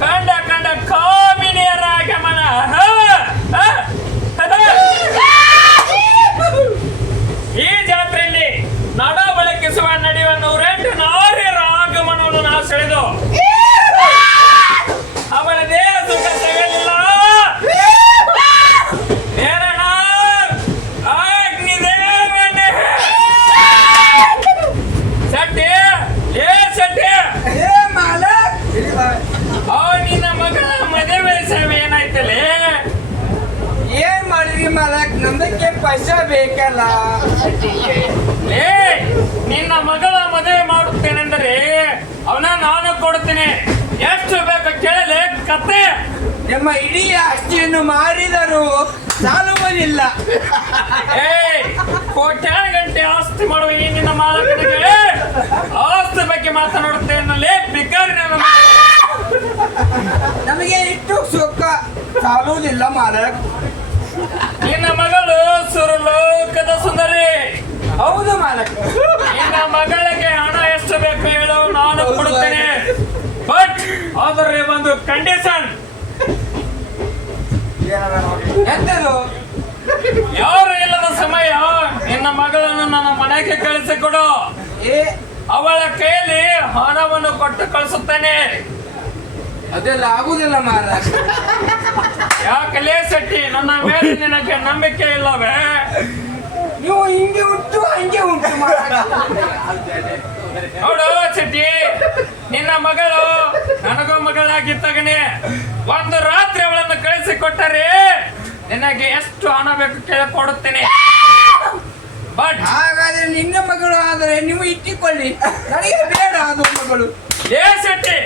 ಕಾಂಡ ಪೈಸಾ ಬೇಕಲ್ಲ. ಲೇ, ನಿನ್ನ ಮಗಳ ಮದುವೆ ಮಾಡುತ್ತೇನೆಂದರೆ ಅವನ ನಾನು ಕೊಡುತ್ತೇನೆ. ಎಷ್ಟು ಬೇಕು ಕೇಳಲೆ, ಕತ್ತೆ. ನಿಮ್ಮ ಇಡೀ ಆಸ್ತಿಯನ್ನು ಮಾರಿದರು ಸಾಲುವುದಿಲ್ಲ ಏ ಕೋಟ್ಯಾನ ಗಂಟೆ ಆಸ್ತಿ ಮಾಡುವ ಈ ನಿನ್ನ ಮಾಲಕನಿಗೆ. ಆಸ್ತಿ ಬಗ್ಗೆ ಮಾತನಾಡುತ್ತೇನಲ್ಲೇ ಬಿಕಾರಿ ನನ್ನ ಮಗ. ನಮಗೆ ಇಷ್ಟು ಸುಖ ಸಾಲುವುದಿಲ್ಲ ಮಾಲಕ್. ನಿನ್ನ ಮಗಳು ಸುರಲೋಕದ ಸುಂದರಿ. ಹೌದು ಮಾಲಕ. ನಿನ್ನ ಮಗಳಿಗೆ ಹಣ ಎಷ್ಟು ಬೇಕು ಹೇಳು ನಾನು ಕೊಡುತ್ತೇನೆ. ಬಟ್ ಆದರೆ ಒಂದು ಕಂಡೀಷನ್ ಎಂತದು? ಯಾರು ಇಲ್ಲದ ಸಮಯ ನಿನ್ನ ಮಗಳನ್ನು ನನ್ನ ಮನೆಗೆ ಕಳಿಸಿಕೊಡು. ಅವಳ ಕೈಯಲ್ಲಿ ಹಣವನ್ನು ಕೊಟ್ಟು ಕಳಿಸುತ್ತೇನೆ. ಅದೆಲ್ಲ ಆಗುದಿಲ್ಲ ಮಾಲಕ್ ಯಾಕಲೇ ಸಟ್ಟಿ ನನ್ನ ಮೇಲೆ ನಿನಗೆ ನಂಬಿಕೆ ಇಲ್ಲವೇ? ನೀವು ಹಿಂಗೆ ಉಂಟು ಹಂಗೆ ಉಂಟು ನೋಡು ಸಟ್ಟಿ ನಿನ್ನ ಮಗಳು ನನಗೂ ಮಗಳಾಗಿ ತಗನೆ ಒಂದು ರಾತ್ರಿ ಅವಳನ್ನು ಕಳಿಸಿಕೊಟ್ಟರೆ ನಿನಗೆ ಎಷ್ಟು ಹಣ ಬೇಕು ಕೇಳಿಕೊಡುತ್ತೇನೆ. ಬಟ್ ಹಾಗಾದ್ರೆ ನಿನ್ನ ಮಗಳು ಆದರೆ ನೀವು ಇಟ್ಟಿಕೊಳ್ಳಿ. ನನಗೆ ಬೇಡ ಅದು ಮಗಳು. ಏ ಕೈಯಲ್ಲಿ